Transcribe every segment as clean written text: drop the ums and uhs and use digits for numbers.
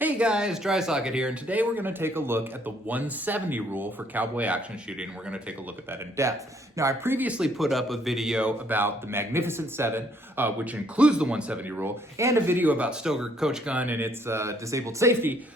Hey guys, Dry Socket here, and today we're going to take a look at the 170 rule for cowboy action shooting. We're going to take a look at that in depth. Now, I previously put up a video about the Magnificent 7, which includes the 170 rule, and a video about Stoker Coach Gun and its disabled safety,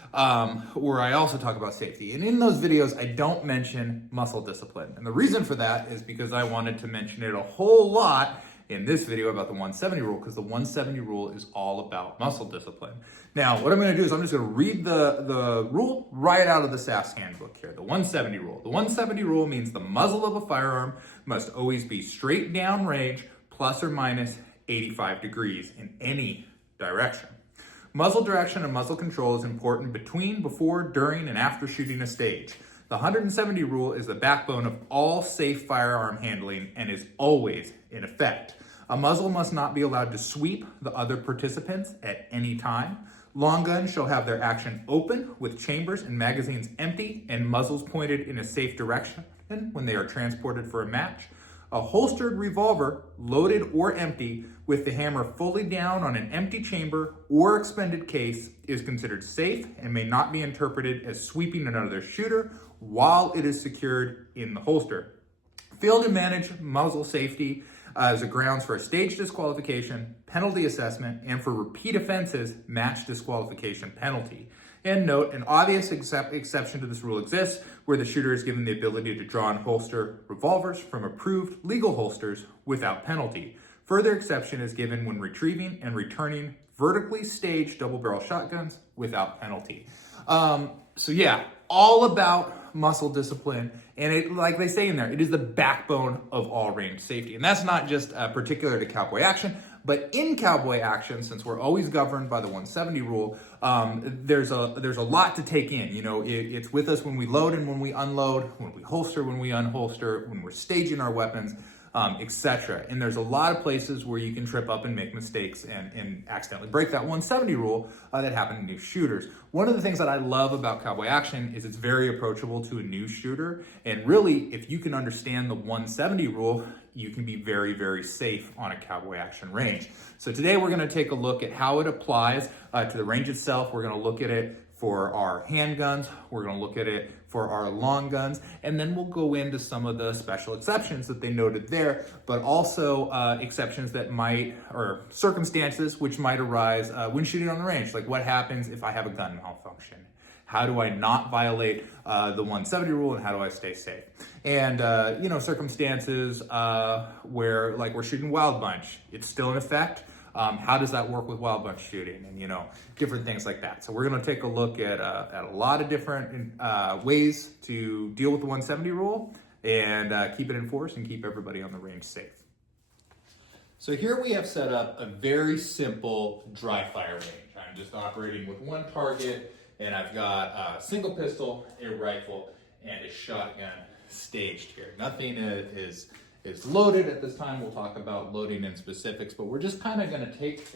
where I also talk about safety. And in those videos, I don't mention muscle discipline. And the reason for that is because I wanted to mention it a whole lot in this video about the 170 rule, because the 170 rule is all about muscle discipline. Now, what I'm going to do is I'm just going to read the rule right out of the SAS handbook here, the 170 rule. The 170 rule means the muzzle of a firearm must always be straight down range, plus or minus 85 degrees in any direction. Muzzle direction and muzzle control is important between, before, during, and after shooting a stage. The 170 rule is the backbone of all safe firearm handling and is always in effect. A muzzle must not be allowed to sweep the other participants at any time. Long guns shall have their action open with chambers and magazines empty and muzzles pointed in a safe direction when they are transported for a match. A holstered revolver, loaded or empty, with the hammer fully down on an empty chamber or expended case is considered safe and may not be interpreted as sweeping another shooter while it is secured in the holster. Field and manage muzzle safety as a grounds for a stage disqualification, penalty assessment, and for repeat offenses, match disqualification penalty. And note, an obvious exception to this rule exists where the shooter is given the ability to draw and holster revolvers from approved legal holsters without penalty. Further exception is given when retrieving and returning vertically staged double-barrel shotguns without penalty. So yeah, all about muscle discipline. And it, like they say in there, it is the backbone of all range safety. And that's not just particular to cowboy action, but in cowboy action, since we're always governed by the 170 rule, there's a lot to take in. You know, it's with us when we load and when we unload, when we holster, when we unholster, when we're staging our weapons, etc. And there's a lot of places where you can trip up and make mistakes and accidentally break that 170 rule that happen to new shooters. One of the things that I love about cowboy action is it's very approachable to a new shooter. And really, if you can understand the 170 rule, you can be very, very safe on a cowboy action range. So today we're going to take a look at how it applies to the range itself. We're going to look at it for our handguns, we're going to look at it for our long guns, and then we'll go into some of the special exceptions that they noted there, but also exceptions that might, or circumstances which might arise when shooting on the range. Like what happens if I have a gun malfunction? How do I not violate the 170 rule, and how do I stay safe? And, circumstances where, like, we're shooting wild bunch, it's still in effect. How does that work with wild bunch shooting, and different things like that. So we're going to take a look at a lot of different ways to deal with the 170 rule and keep it enforced and keep everybody on the range safe. So here we have set up a very simple dry fire range. I'm just operating with one target, and I've got a single pistol, a rifle, and a shotgun staged here. Nothing is loaded at this time. We'll talk about loading in specifics, but we're just kind of going to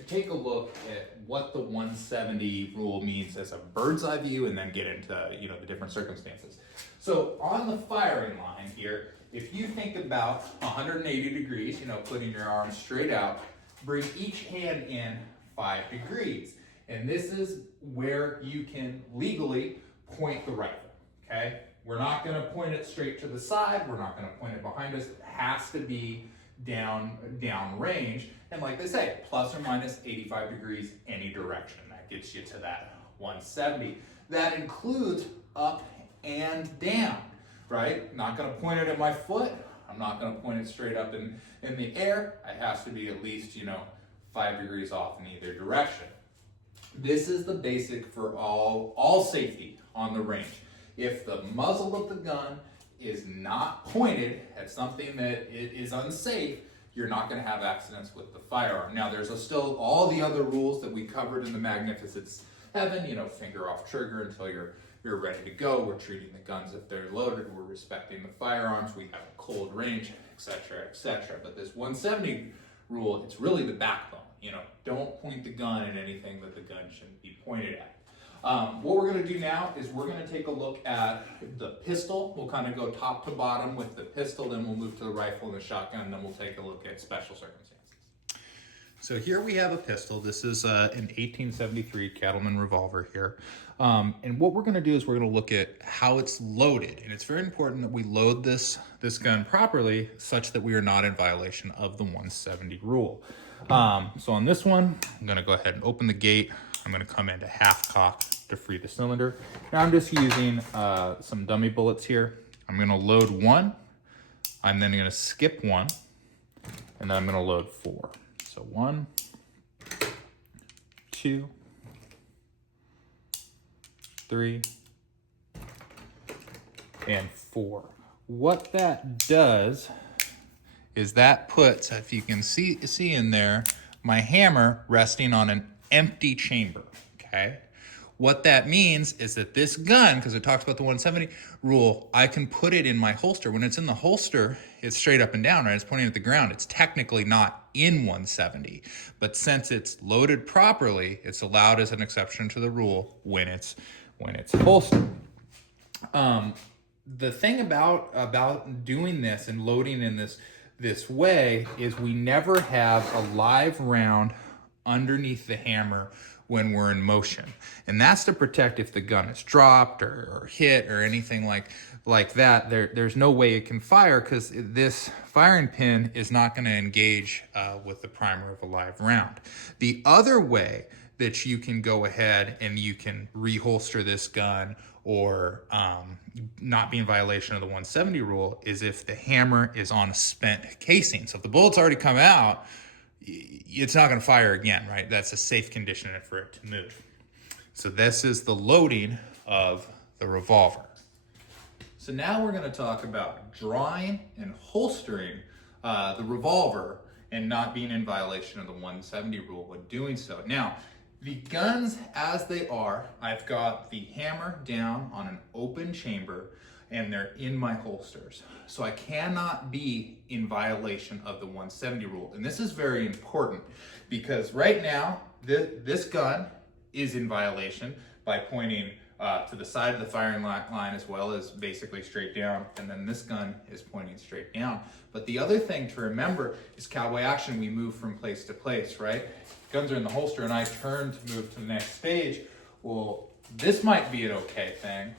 take a look at what the 170 rule means as a bird's eye view, and then get into the different circumstances. So on the firing line here, if you think about 180 degrees, putting your arms straight out, bring each hand in 5 degrees, and this is where you can legally point the rifle. Okay. We're not going to point it straight to the side. We're not going to point it behind us. It has to be down range. And like they say, plus or minus 85 degrees any direction. That gets you to that 170. That includes up and down, right? Not going to point it at my foot. I'm not going to point it straight up in the air. It has to be at least, 5 degrees off in either direction. This is the basic for all safety on the range. If the muzzle of the gun is not pointed at something that is unsafe, you're not going to have accidents with the firearm. Now, there's still all the other rules that we covered in the Magnificent 7, finger off trigger until you're ready to go. We're treating the guns if they're loaded. We're respecting the firearms. We have a cold range, etc., etc. But this 170 rule, it's really the backbone. Don't point the gun at anything that the gun shouldn't be pointed at. What we're going to do now is we're going to take a look at the pistol. We'll kind of go top to bottom with the pistol, then we'll move to the rifle and the shotgun, and then we'll take a look at special circumstances. So here we have a pistol. This is an 1873 Cattleman revolver here. And what we're going to do is we're going to look at how it's loaded. And it's very important that we load this gun properly such that we are not in violation of the 170 rule. So on this one, I'm going to go ahead and open the gate. I'm going to come into half cock to free the cylinder. Now I'm just using some dummy bullets here. I'm going to load one. I'm then going to skip one. And then I'm going to load four. So 1, 2, 3, and 4. What that does is that puts, if you can see in there, my hammer resting on an empty chamber, okay? What that means is that this gun, because it talks about the 170 rule, I can put it in my holster. When it's in the holster, it's straight up and down, right? It's pointing at the ground. It's technically not in 170. But since it's loaded properly, it's allowed as an exception to the rule when it's holstered. The thing about doing this and loading in this way is we never have a live round underneath the hammer when we're in motion. And that's to protect if the gun is dropped or hit or anything like that. There's no way it can fire because this firing pin is not going to engage with the primer of a live round. The other way that you can go ahead and you can reholster this gun or not be in violation of the 170 rule is if the hammer is on a spent casing. So if the bullet's already come out, it's not going to fire again, right? That's a safe condition for it to move. So this is the loading of the revolver. So now we're going to talk about drawing and holstering the revolver and not being in violation of the 170 rule when doing so. Now, the guns as they are, I've got the hammer down on an open chamber and they're in my holsters. So I cannot be in violation of the 170 rule. And this is very important because right now, this gun is in violation by pointing to the side of the firing line as well as basically straight down. And then this gun is pointing straight down. But the other thing to remember is Cowboy Action, we move from place to place, right? Guns are in the holster and I turn to move to the next stage. Well, this might be an okay thing.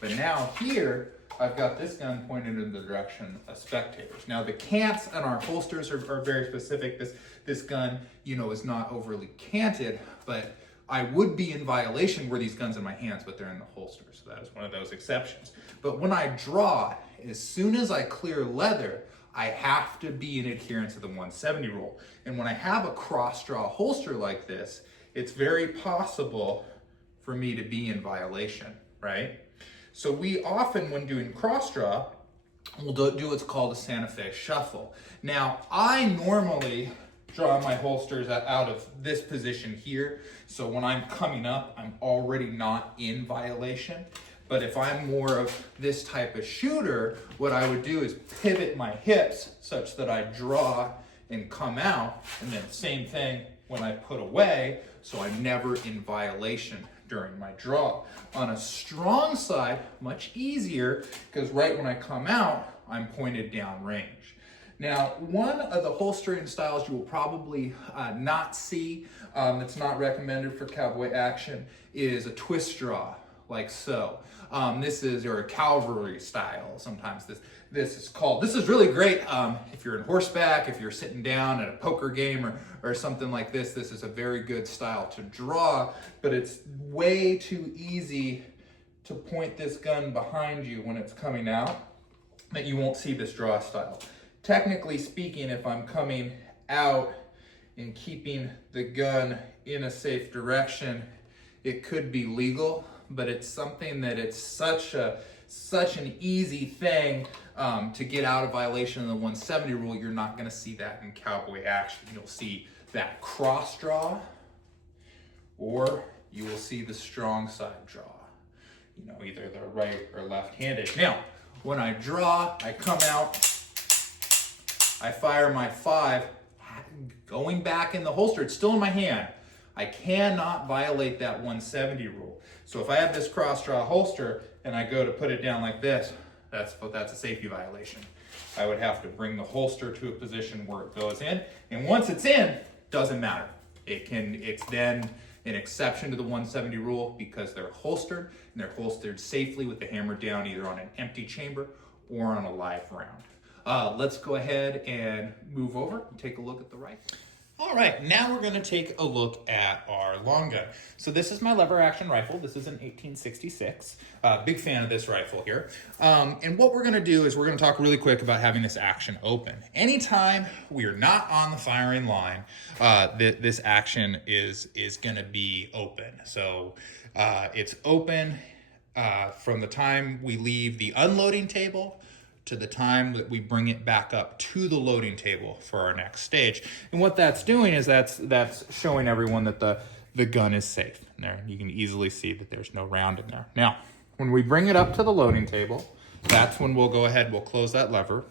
But now here, I've got this gun pointed in the direction of spectators. Now the cants on our holsters are very specific. This gun, is not overly canted, but I would be in violation were these guns in my hands, but they're in the holster. So that is one of those exceptions. But when I draw, as soon as I clear leather, I have to be in adherence to the 170 rule. And when I have a cross draw holster like this, it's very possible for me to be in violation, right? So we often, when doing cross draw, we'll do what's called a Santa Fe shuffle. Now, I normally draw my holsters out of this position here. So when I'm coming up, I'm already not in violation. But if I'm more of this type of shooter, what I would do is pivot my hips such that I draw and come out, and then same thing when I put away, so I'm never in violation during my draw. On a strong side, much easier, because right when I come out, I'm pointed down range. Now, one of the holstering styles you will probably not see, that's not recommended for Cowboy Action, is a twist draw, like so. This is your cavalry style. Sometimes this is called. This is really great if you're in horseback, if you're sitting down at a poker game or something like this. This is a very good style to draw, but it's way too easy to point this gun behind you when it's coming out that you won't see this draw style. Technically speaking, if I'm coming out and keeping the gun in a safe direction, it could be legal, but it's something that it's such an easy thing to get out of violation of the 170 rule. You're not going to see that in Cowboy Action. You'll see that cross draw, or you will see the strong side draw. Either the right or left-handed. Now, when I draw, I come out, I fire my 5, going back in the holster. It's still in my hand. I cannot violate that 170 rule. So if I have this cross draw holster and I go to put it down like this, that's a safety violation. I would have to bring the holster to a position where it goes in. And once it's in, doesn't matter. It's then an exception to the 170 rule because they're holstered, and they're holstered safely with the hammer down either on an empty chamber or on a live round. Let's go ahead and move over and take a look at the rifle. All right, now we're gonna take a look at our long gun. So this is my lever action rifle. This is an 1866. Big fan of this rifle here. And what we're gonna do is we're gonna talk really quick about having this action open. Anytime we are not on the firing line, this action is gonna be open. So it's open from the time we leave the unloading table to the time that we bring it back up to the loading table for our next stage. And what that's doing is that's showing everyone that the gun is safe. And there, you can easily see that there's no round in there. Now, when we bring it up to the loading table, that's when we'll go ahead, we'll close that lever.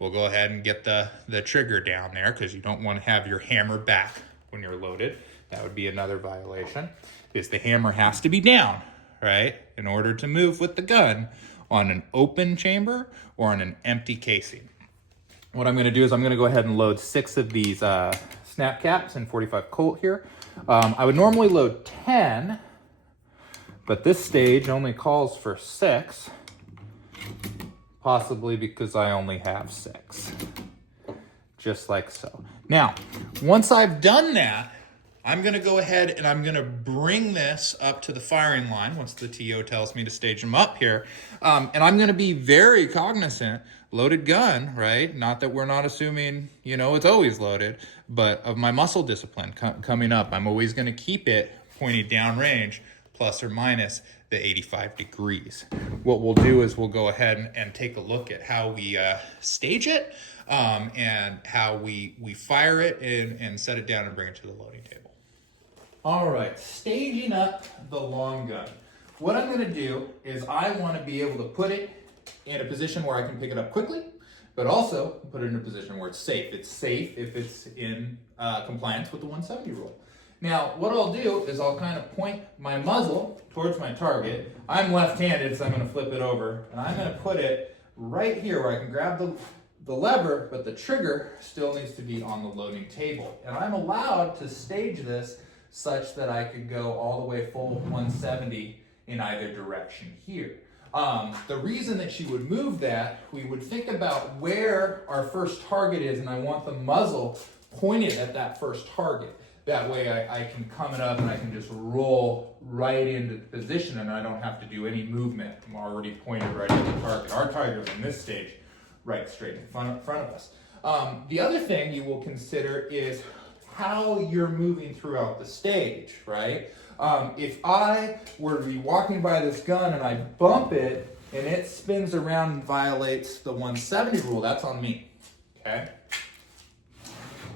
We'll go ahead and get the trigger down there because you don't want to have your hammer back when you're loaded. That would be another violation, because the hammer has to be down, right, in order to move with the gun on an open chamber or on an empty casing. What I'm gonna do is I'm gonna go ahead and load 6 of these snap caps in 45 Colt here. I would normally load 10, but this stage only calls for 6, possibly because I only have 6, just like so. Now, once I've done that, I'm gonna go ahead and I'm gonna bring this up to the firing line once the TO tells me to stage them up here. And I'm gonna be very cognizant, loaded gun, right? Not that we're not assuming, it's always loaded, but of my muzzle discipline coming up. I'm always gonna keep it pointed downrange, plus or minus the 85 degrees. What we'll do is we'll go ahead and take a look at how we stage it and how we fire it and set it down and bring it to the loading table. All right, staging up the long gun. What I'm gonna do is I wanna be able to put it in a position where I can pick it up quickly, but also put it in a position where it's safe. It's safe if it's in compliance with the 170 rule. Now, what I'll do is I'll kind of point my muzzle towards my target. I'm left-handed, so I'm gonna flip it over, and I'm gonna put it right here where I can grab the lever, but the trigger still needs to be on the loading table. And I'm allowed to stage this such that I could go all the way full 170 in either direction here. The reason that you would move that, we would think about where our first target is, and I want the muzzle pointed at that first target. That way I can come it up and I can just roll right into the position and I don't have to do any movement. I'm already pointed right at the target. Our target is in this stage, right straight in front of us. The other thing you will consider is how you're moving throughout the stage, right? If I were to be walking by this gun and I bump it and it spins around and violates the 170 rule, that's on me, okay?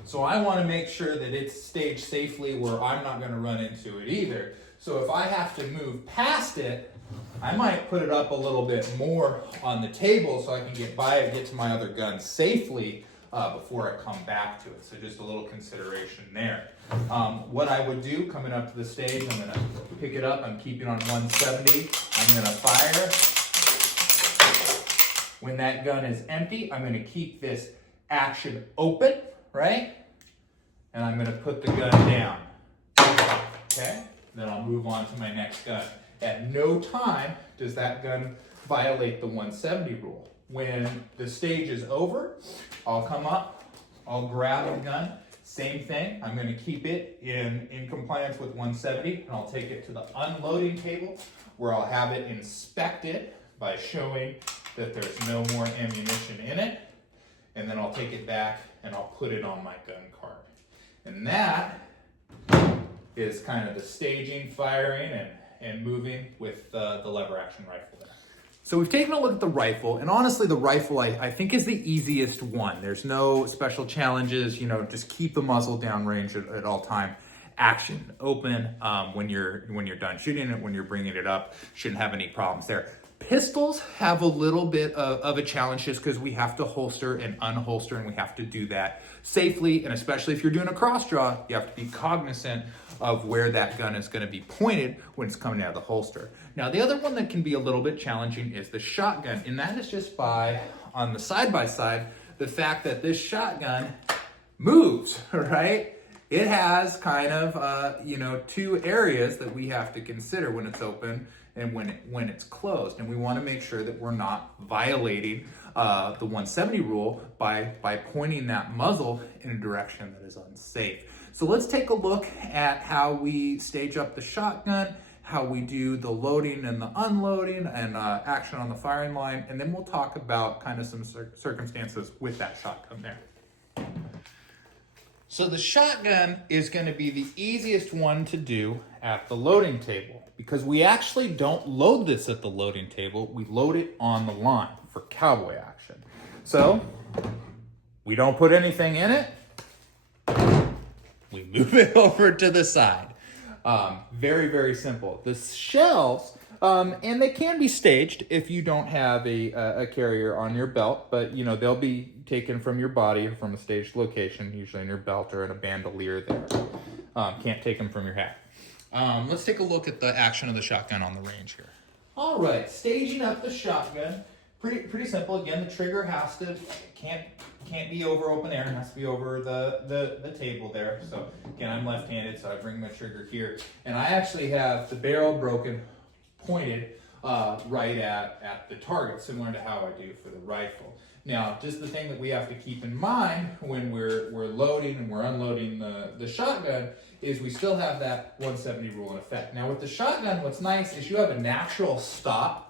So I want to make sure that it's staged safely where I'm not going to run into it either. So if I have to move past it, I might put it up a little bit more on the table so I can get by it, get to my other gun safely before I come back to it. So just a little consideration there. What I would do coming up to the stage, I'm going to pick it up. I'm keeping on 170. I'm going to fire. When that gun is empty, I'm going to keep this action open, right? And I'm going to put the gun down. Okay? Then I'll move on to my next gun. At no time does that gun violate the 170 rule. When the stage is over, I'll come up, I'll grab the gun, same thing. I'm going to keep it in compliance with 170, and I'll take it to the unloading table where I'll have it inspected by showing that there's no more ammunition in it, and then I'll take it back and I'll put it on my gun card. And that is kind of the staging, firing, and moving with the lever action rifle there. So we've taken a look at the rifle, and honestly the rifle I think is the easiest one. There's no special challenges, just keep the muzzle downrange at all time. Action, open, when you're done shooting it, when you're bringing it up, shouldn't have any problems there. Pistols have a little bit of a challenge just because we have to holster and unholster, and we have to do that safely, and especially if you're doing a cross draw, you have to be cognizant of where that gun is going to be pointed when it's coming out of the holster. Now, the other one that can be a little bit challenging is the shotgun, and that is just by, on the side-by-side, the fact that this shotgun moves, right? it has kind of, you know, two areas that we have to consider when it's open and when it's closed. And we want to make sure that we're not violating the 170 rule by pointing that muzzle in a direction that is unsafe. So let's take a look at how we stage up the shotgun, how we do the loading and the unloading and action on the firing line, and then we'll talk about kind of some circumstances with that shotgun there. So the shotgun is going to be the easiest one to do at the loading table because we actually don't load this at the loading table. We load it on the line for cowboy action. So we don't put anything in it. We move it over to the side. Very, very simple. The shells, and they can be staged if you don't have a carrier on your belt, but you know, they'll be taken from your body or from a staged location, usually in your belt or in a bandolier there. Can't take them from your hat. Let's take a look at the action of the shotgun on the range here. All right, staging up the shotgun. Pretty simple. Again, the trigger has to, can't be over open air. It has to be over the table there. So again, I'm left-handed, so I bring my trigger here. And I actually have the barrel broken, pointed right at the target, similar to how I do for the rifle. Now, just the thing that we have to keep in mind when we're loading and we're unloading the shotgun is we still have that 170 rule in effect. Now with the shotgun, what's nice is you have a natural stop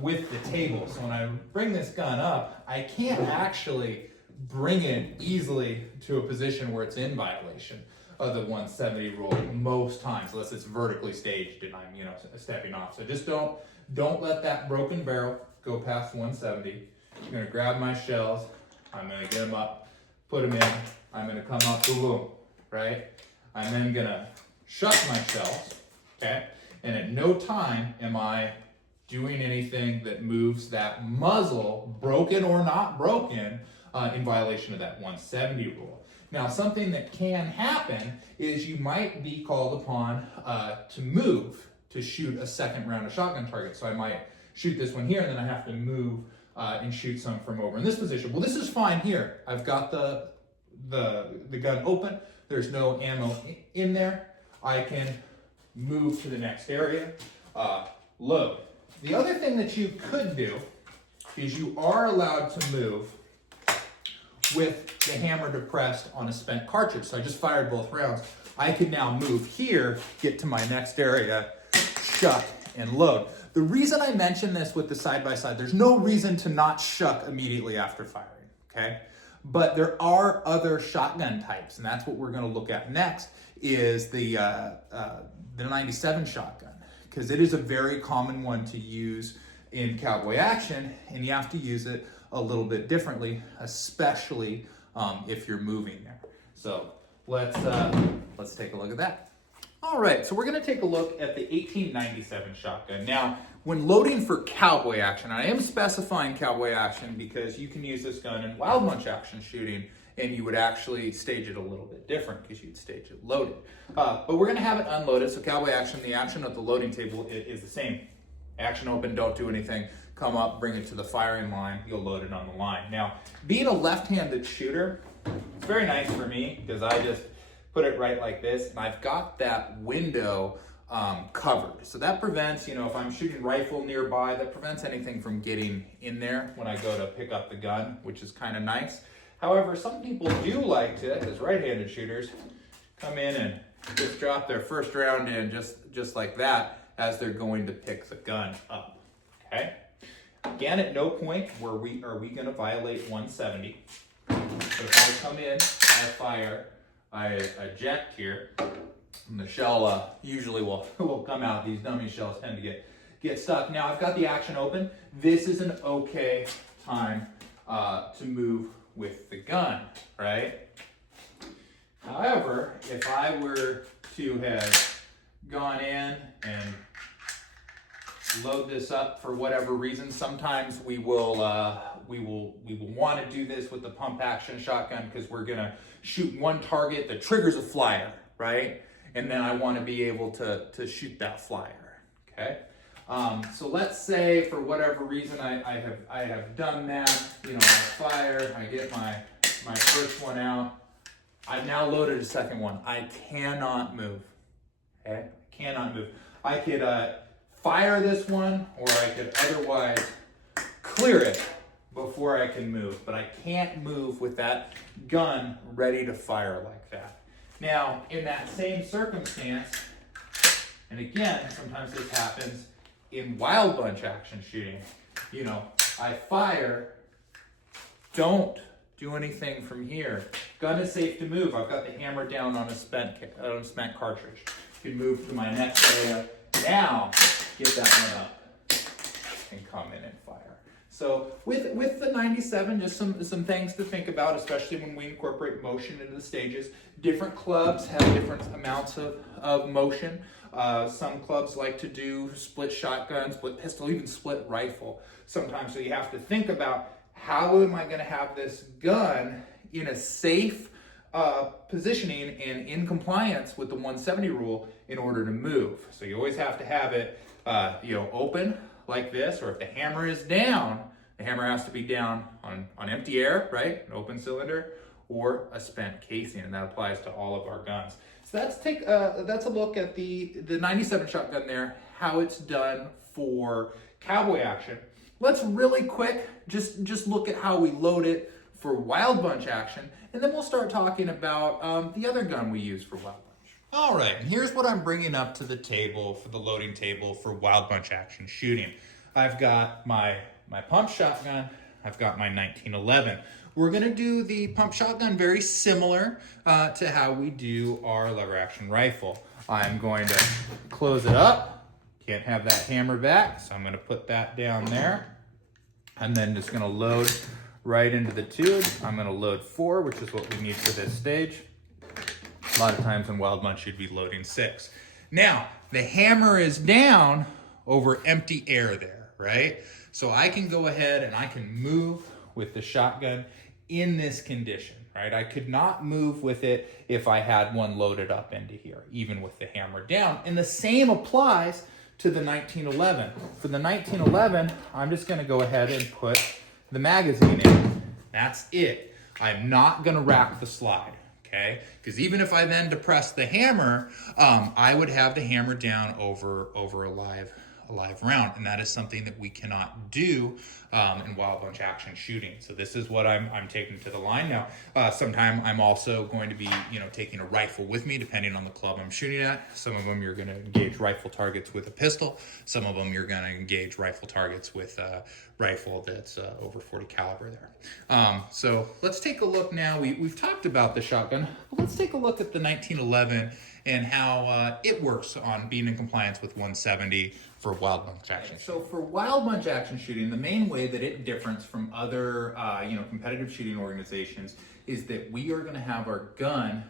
with the table. So when I bring this gun up, I can't actually bring it easily to a position where it's in violation of the 170 rule most times, unless it's vertically staged and I'm, you know, stepping off. So just don't let that broken barrel go past 170. I'm gonna grab my shells, I'm gonna get them up, put them in, I'm gonna come up, boom, right? I'm then gonna shut my shells, okay? And at no time am I doing anything that moves that muzzle, broken or not broken, in violation of that 170 rule. Now, something that can happen is you might be called upon to move to shoot a second round of shotgun target. So I might shoot this one here, and then I have to move and shoot some from over in this position. Well, this is fine here. I've got the gun open. There's no ammo in there. I can move to the next area, load. The other thing that you could do is you are allowed to move with the hammer depressed on a spent cartridge. So I just fired both rounds. I can now move here, get to my next area, shut, and load. The reason I mention this with the side-by-side, there's no reason to not shuck immediately after firing, okay? But there are other shotgun types, and that's what we're gonna look at next, is the 97 shotgun, because it is a very common one to use in cowboy action, and you have to use it a little bit differently, especially if you're moving there. So let's take a look at that. All right, so we're gonna take a look at the 1897 shotgun. Now, when loading for cowboy action, I am specifying cowboy action because you can use this gun in wild bunch action shooting, and you would actually stage it a little bit different because you'd stage it loaded. But we're gonna have it unloaded, so cowboy action, the action at the loading table is the same. Action open, don't do anything. Come up, bring it to the firing line, you'll load it on the line. Now, being a left-handed shooter, it's very nice for me because I just put it right like this, and I've got that window covered. So that prevents, you know, if I'm shooting rifle nearby, that prevents anything from getting in there when I go to pick up the gun, which is kind of nice. However, some people do like to, as right-handed shooters, come in and just drop their first round in just like that as they're going to pick the gun up, okay? Again, at no point are we gonna violate 170. So if I come in, I fire, I eject here, and the shell usually will come out. These dummy shells tend to get stuck. Now I've got the action open. This is an okay time to move with the gun, right? However, if I were to have gone in and load this up for whatever reason, sometimes we will want to do this with the pump action shotgun because we're gonna shoot one target, the trigger's a flyer, right? And then I want to be able to shoot that flyer, okay? So let's say for whatever reason I have done that, you know, I fire, I get my first one out, I've now loaded a second one. I cannot move, okay? Cannot move. I could fire this one, or I could otherwise clear it before I can move, but I can't move with that gun ready to fire like that. Now, in that same circumstance, and again, sometimes this happens in wild bunch action shooting, you know, I fire, don't do anything from here. Gun is safe to move. I've got the hammer down on a spent cartridge. You can move to my next area. Now, get that one up and come in and fire. So with the 97, just some things to think about, especially when we incorporate motion into the stages. Different clubs have different amounts of motion. Some clubs like to do split shotgun, split pistol, even split rifle sometimes. So you have to think about, how am I going to have this gun in a safe positioning and in compliance with the 170 rule in order to move. So you always have to have it open like this, or if the hammer is down, the hammer has to be down on empty air, right? An open cylinder, or a spent casing, and that applies to all of our guns. So that's a look at the 97 shotgun there, how it's done for cowboy action. Let's really quick just look at how we load it for wild bunch action, and then we'll start talking about the other gun we use for wild bunch. All right, and here's what I'm bringing up to the table, for the loading table for wild bunch action shooting. I've got my pump shotgun, I've got my 1911. We're gonna do the pump shotgun very similar to how we do our lever action rifle. I'm going to close it up. Can't have that hammer back, so I'm gonna put that down there. I'm then just gonna load right into the tube. I'm gonna load 4, which is what we need for this stage. A lot of times in wild bunch, you'd be loading 6. Now, the hammer is down over empty air there, right? So I can go ahead and I can move with the shotgun in this condition, right? I could not move with it if I had one loaded up into here, even with the hammer down. And the same applies to the 1911. For the 1911, I'm just gonna go ahead and put the magazine in. That's it. I'm not gonna rack the slide, okay? Because even if I then depress the hammer, I would have the hammer down over a live round, and that is something that we cannot do in wild bunch action shooting. So this is what I'm taking to the line now. Sometime I'm also going to be, taking a rifle with me, depending on the club I'm shooting at. Some of them you're going to engage rifle targets with a pistol. Some of them you're going to engage rifle targets with a rifle that's over 40 caliber there. So let's take a look now. We've talked about the shotgun, but let's take a look at the 1911 and how it works on being in compliance with 170 for wild bunch action. So for wild bunch action shooting, the main way that it differs from other competitive shooting organizations is that we are going to have our gun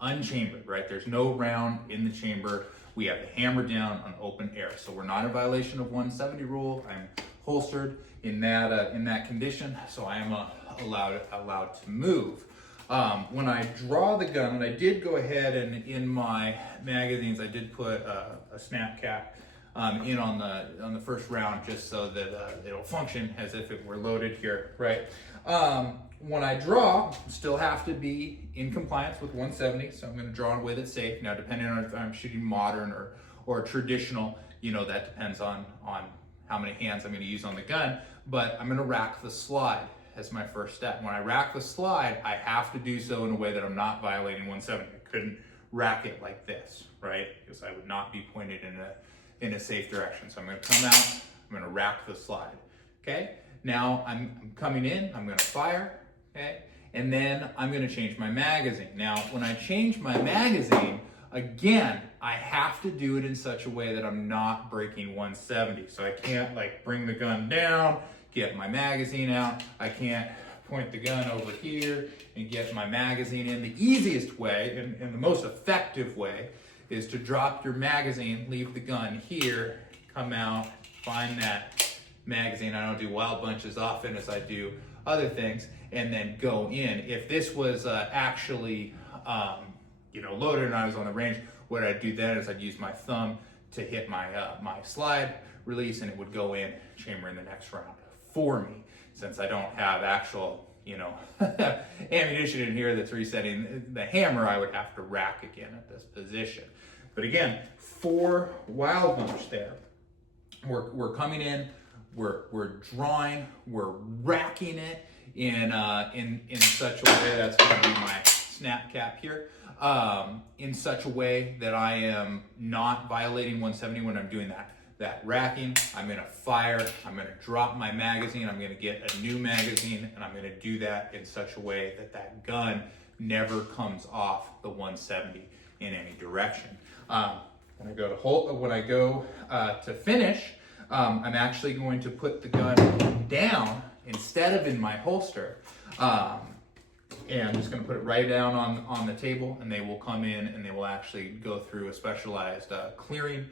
unchambered, right? There's no round in the chamber. We have the hammer down on open air. So we're not in violation of 170 rule. I'm holstered in that condition, so I am allowed to move. When I draw the gun, and I did go ahead and in my magazines, I did put a snap cap in on the first round, just so that it'll function as if it were loaded here, right? When I draw, still have to be in compliance with 170, so I'm going to draw in a way that's safe. Now, depending on if I'm shooting modern or traditional, that depends on how many hands I'm going to use on the gun, but I'm going to rack the slide as my first step. When I rack the slide, I have to do so in a way that I'm not violating 170. I couldn't rack it like this, right? Because I would not be pointed in a safe direction. So I'm going to come out, I'm going to rack the slide, okay? Now I'm coming in, I'm going to fire, okay? And then I'm going to change my magazine. Now, when I change my magazine, again, I have to do it in such a way that I'm not breaking 170. So I can't bring the gun down, get my magazine out. I can't point the gun over here and get my magazine in. The easiest way and the most effective way is to drop your magazine, leave the gun here, come out, find that magazine. I don't do wild bunch as often as I do other things, and then go in. If this was actually loaded and I was on the range, what I'd do then is I'd use my thumb to hit my slide release, and it would go in, chamber in the next round for me, since I don't have actual you know, ammunition in here that's resetting the hammer, I would have to rack again at this position. But again, for wild bunch there, we're coming in, we're drawing, we're racking it in such a way, that's going to be my snap cap here, in such a way that I am not violating 170 when I'm doing that racking. I'm going to fire, I'm going to drop my magazine, I'm going to get a new magazine, and I'm going to do that in such a way that that gun never comes off the 170 in any direction. When I go to finish, I'm actually going to put the gun down instead of in my holster. And I'm just going to put it right down on the table, and they will come in and they will actually go through a specialized clearing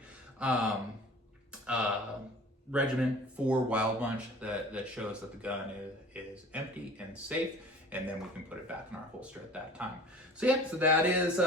regimen for wild bunch that shows that the gun is empty and safe, and then we can put it back in our holster at that time. So yeah, so that is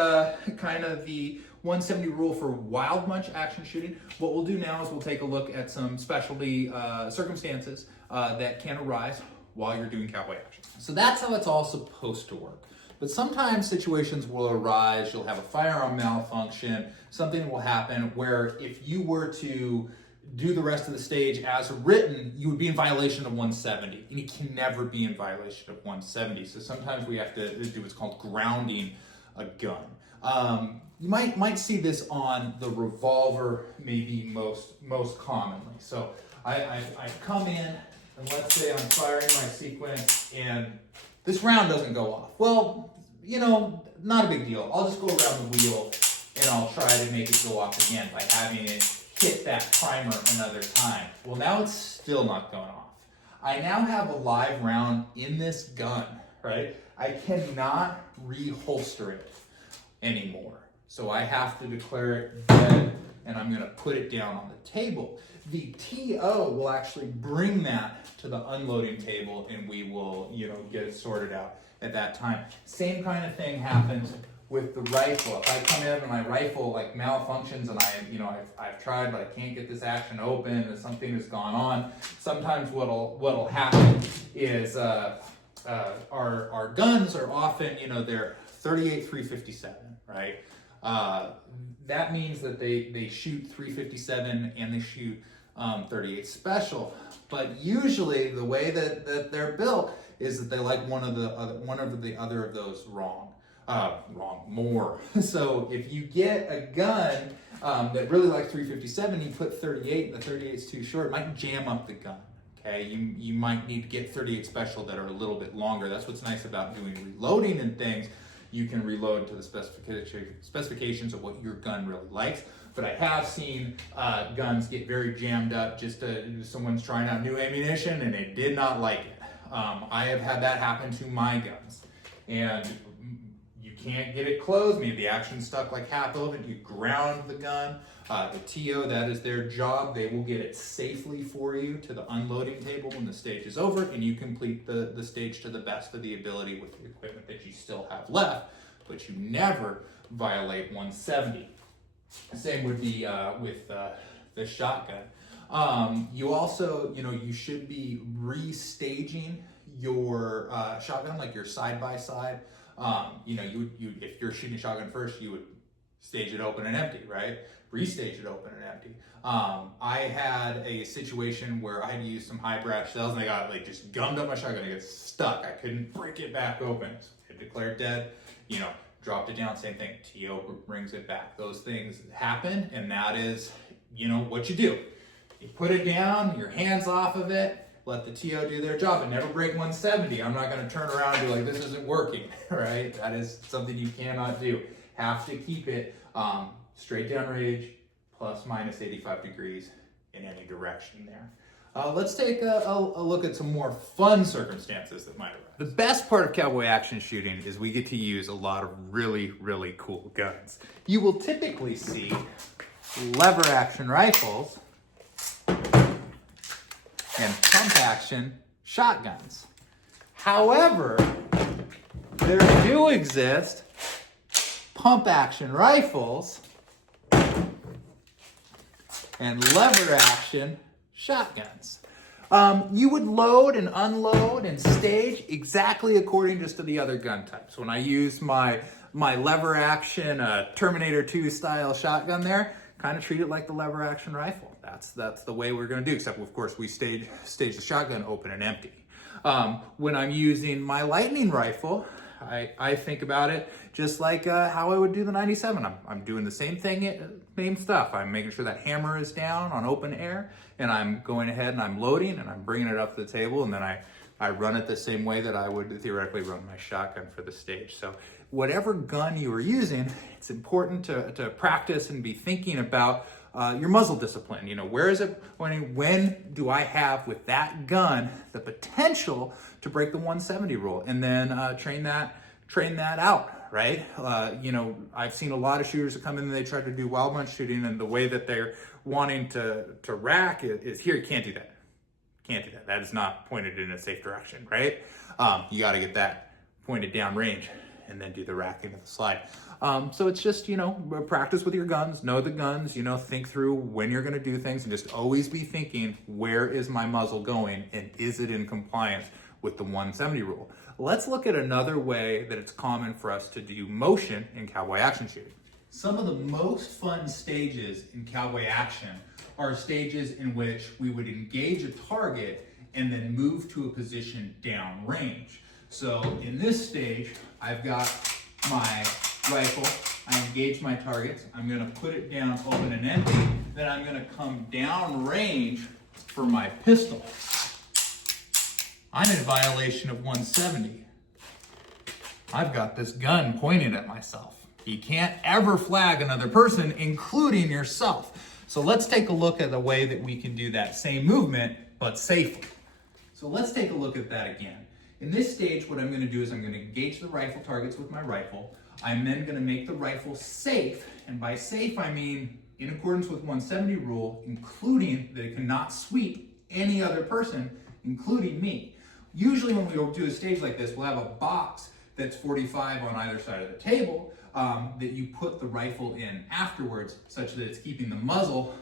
kind of the 170 rule for wild bunch action shooting. What we'll do now is we'll take a look at some specialty circumstances that can arise while you're doing cowboy action. So that's how it's all supposed to work. But sometimes situations will arise, you'll have a firearm malfunction, something will happen where if you were to do the rest of the stage as written, you would be in violation of 170, and you can never be in violation of 170. So sometimes we have to do what's called grounding a gun. You might see this on the revolver, maybe most commonly. So I come in, and let's say I'm firing my sequence, and this round doesn't go off. Well, you know, not a big deal. I'll just go around the wheel, and I'll try to make it go off again by having it hit that primer another time. Well, now it's still not going off. I now have a live round in this gun, right? I cannot reholster it anymore. So I have to declare it dead, and I'm gonna put it down on the table. The TO will actually bring that to the unloading table, and we will, you know, get it sorted out at that time. Same kind of thing happens with the rifle. If I come in and my rifle like malfunctions, and I've tried, but I can't get this action open, and something has gone on, sometimes what'll happen is our guns are often, you know, they're 38 357, right? That means that they shoot 357 and they shoot 38 special, but usually the way that they're built is that they like one of the other of those wrong more. So if you get a gun that really likes 357, you put 38, and the 38's too short, it might jam up the gun. Okay, you might need to get 38 special that are a little bit longer. That's what's nice about doing reloading and things. You can reload to the specifications of what your gun really likes. But I have seen guns get very jammed up just someone's trying out new ammunition and they did not like it. I have had that happen to my guns. And you can't get it closed. Maybe the action's stuck like half open. You ground the gun. The TO, that is their job. They will get it safely for you to the unloading table when the stage is over, and you complete the stage to the best of the ability with the equipment that you still have left, but you never violate 170. Same would be with the shotgun. You also, you should be restaging your shotgun, like your side-by-side. If you're shooting shotgun first, you would stage it open and empty, right? Restage it open and empty. I had a situation where I had to use some high brass shells, and I got just gummed up my shotgun. I got stuck. I couldn't break it back open. So I declared dead. Dropped it down. Same thing. TO brings it back. Those things happen, and that is, what you do. You put it down. Your hands off of it. Let the TO do their job and never break 170. I'm not going to turn around and be like, this isn't working, right? That is something you cannot do. Have to keep it straight down range, plus minus 85 degrees in any direction there. Let's take a look at some more fun circumstances that might arise. The best part of cowboy action shooting is we get to use a lot of really, really cool guns. You will typically see lever action rifles and pump action shotguns. However, there do exist pump action rifles and lever action shotguns. You would load and unload and stage exactly according just to the other gun types. When I use my lever action Terminator 2 style shotgun there, kind of treat it like the lever action rifle. That's the way we're going to do, except of course we stage the shotgun open and empty. When I'm using my lightning rifle, I think about it just like how I would do the 97. I'm doing the same thing, same stuff. I'm making sure that hammer is down on open air, and I'm going ahead and I'm loading and I'm bringing it up to the table, and then I run it the same way that I would theoretically run my shotgun for the stage. So whatever gun you are using, it's important to practice and be thinking about your muzzle discipline. You know, where is it pointing? When do I have with that gun the potential to break the 170 rule? And then train that out, right? You know, I've seen a lot of shooters that come in and they try to do wild bunch shooting, and the way that they're wanting to rack is here. You can't do that. Can't do that. That is not pointed in a safe direction, right? You got to get that pointed down range and then do the racking of the slide. So it's just, you know, practice with your guns, know the guns, you know, think through when you're going to do things, and just always be thinking, where is my muzzle going and is it in compliance with the 170 rule? Let's look at another way that it's common for us to do motion in cowboy action shooting. Some of the most fun stages in cowboy action are stages in which we would engage a target and then move to a position downrange. So in this stage, I've got my rifle, I engage my targets, I'm gonna put it down open and empty, then I'm gonna come down range for my pistol. I'm in violation of 170. I've got this gun pointed at myself. You can't ever flag another person, including yourself. So let's take a look at the way that we can do that same movement, but safely. So let's take a look at that again. In this stage, what I'm going to do is I'm going to engage the rifle targets with my rifle. I'm then going to make the rifle safe, and by safe I mean in accordance with 170 rule, including that it cannot sweep any other person, including me. Usually when we do a stage like this, we'll have a box that's 45 on either side of the table that you put the rifle in afterwards, such that it's keeping the muzzle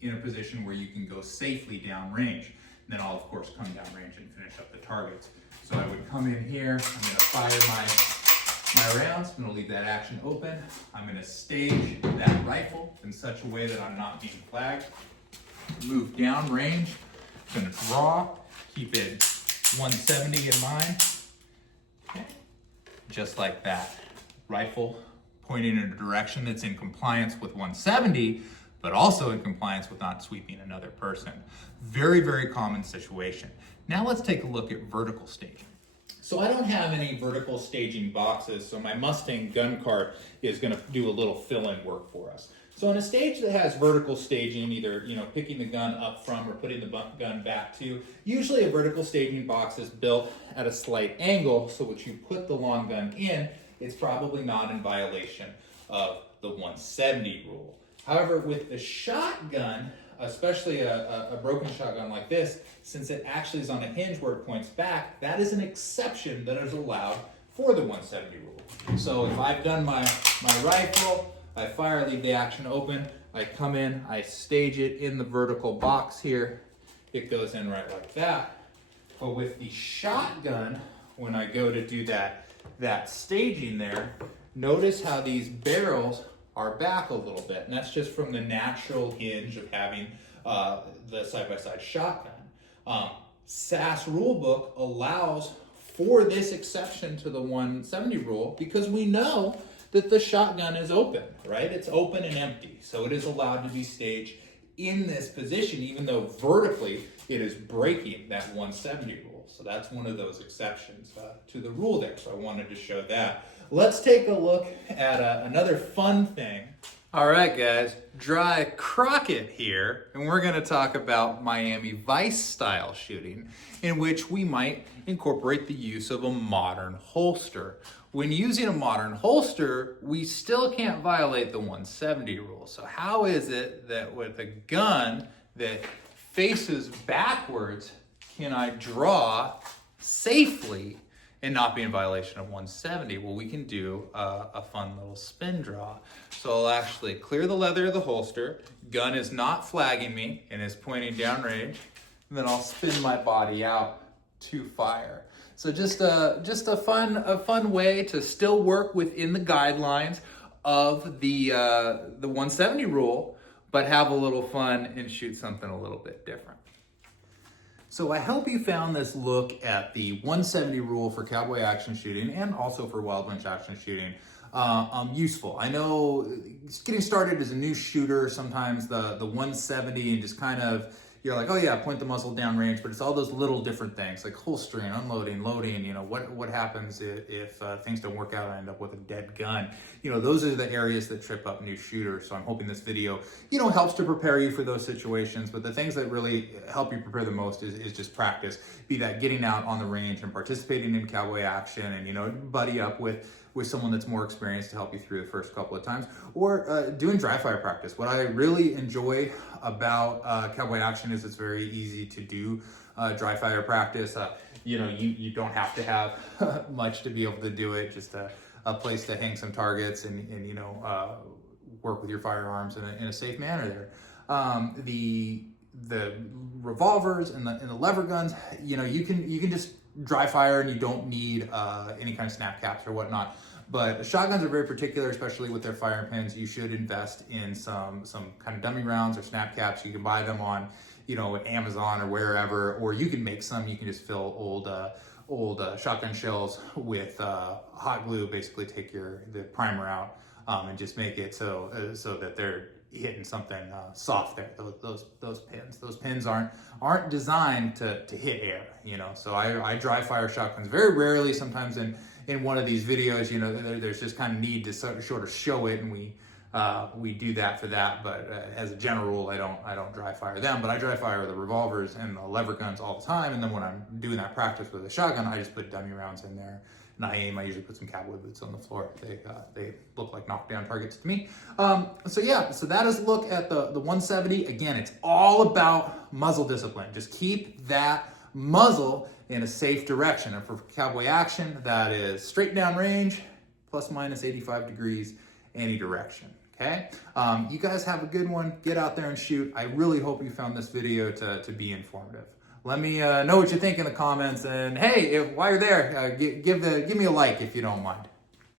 in a position where you can go safely downrange. Then I'll of course come downrange and finish up the targets. So I would come in here, I'm going to fire my rounds, I'm going to leave that action open, I'm going to stage that rifle in such a way that I'm not being flagged, move downrange, I'm going to draw, keep it 170 in mind, okay. Just like that. Rifle pointing in a direction that's in compliance with 170, but also in compliance with not sweeping another person. Very, very common situation. Now let's take a look at vertical staging. So I don't have any vertical staging boxes, so my Mustang gun cart is going to do a little fill-in work for us. So in a stage that has vertical staging, either picking the gun up from or putting the gun back to, usually a vertical staging box is built at a slight angle, so when you put the long gun in, it's probably not in violation of the 170 rule. However, with the shotgun, especially a broken shotgun like this, since it actually is on a hinge where it points back, that is an exception that is allowed for the 170 rule. So if I've done my rifle, I fire, leave the action open, I come in, I stage it in the vertical box here, it goes in right like that. But with the shotgun, when I go to do that staging there, notice how these barrels are back a little bit, and that's just from the natural hinge of having the side-by-side shotgun. SAS rulebook allows for this exception to the 170 rule because we know that the shotgun is open, right? It's open and empty, so it is allowed to be staged in this position, even though vertically it is breaking that 170 rule. So that's one of those exceptions to the rule there, so I wanted to show that. Let's take a look at another fun thing. All right, guys, Dry Crockett here, and we're going to talk about Miami Vice style shooting, in which we might incorporate the use of a modern holster. When using a modern holster, we still can't violate the 170 rule. So how is it that with a gun that faces backwards, can I draw safely and not be in violation of 170? Well, we can do a fun little spin draw. So I'll actually clear the leather of the holster. Gun is not flagging me and is pointing downrange. and then I'll spin my body out to fire. So just a fun way to still work within the guidelines of the 170 rule, but have a little fun and shoot something a little bit different. So I hope you found this look at the 170 rule for cowboy action shooting and also for wild bunch action shooting useful. I know getting started as a new shooter, sometimes the 170 and just kind of, you're like, oh yeah, point the muzzle down range, but it's all those little different things like holstering, unloading, loading, you know, what happens if things don't work out and I end up with a dead gun. You know, those are the areas that trip up new shooters. So I'm hoping this video, you know, helps to prepare you for those situations, but the things that really help you prepare the most is just practice. Be that getting out on the range and participating in cowboy action and, you know, buddy up with someone that's more experienced to help you through the first couple of times, or doing dry fire practice. What I really enjoy about cowboy action is it's very easy to do dry fire practice. You know, you don't have to have much to be able to do it, just a place to hang some targets and you know, work with your firearms in a safe manner there. The revolvers and the lever guns, you know, you can just dry fire and you don't need any kind of snap caps or whatnot. But shotguns are very particular, especially with their firing pins. You should invest in some kind of dummy rounds or snap caps. You can buy them on, you know, Amazon or wherever, or you can make some. You can just fill old shotgun shells with hot glue. Basically, take the primer out and just make it so that they're hitting something soft there. Those pins aren't designed to hit air, you know. So I dry fire shotguns very rarely. Sometimes in one of these videos, you know, there's just kind of need to sort of show it, and we do that for that. But as a general rule, I don't dry fire them. But I dry fire the revolvers and the lever guns all the time. And then when I'm doing that practice with a shotgun, I just put dummy rounds in there. And I usually put some cowboy boots on the floor. They look like knockdown targets to me. So that is a look at the 170. Again, it's all about muzzle discipline. Just keep that muzzle in a safe direction. And for cowboy action, that is straight down range, plus minus 85 degrees, any direction. Okay? You guys have a good one. Get out there and shoot. I really hope you found this video to be informative. Let me know what you think in the comments, and hey, while you're there, give me a like if you don't mind.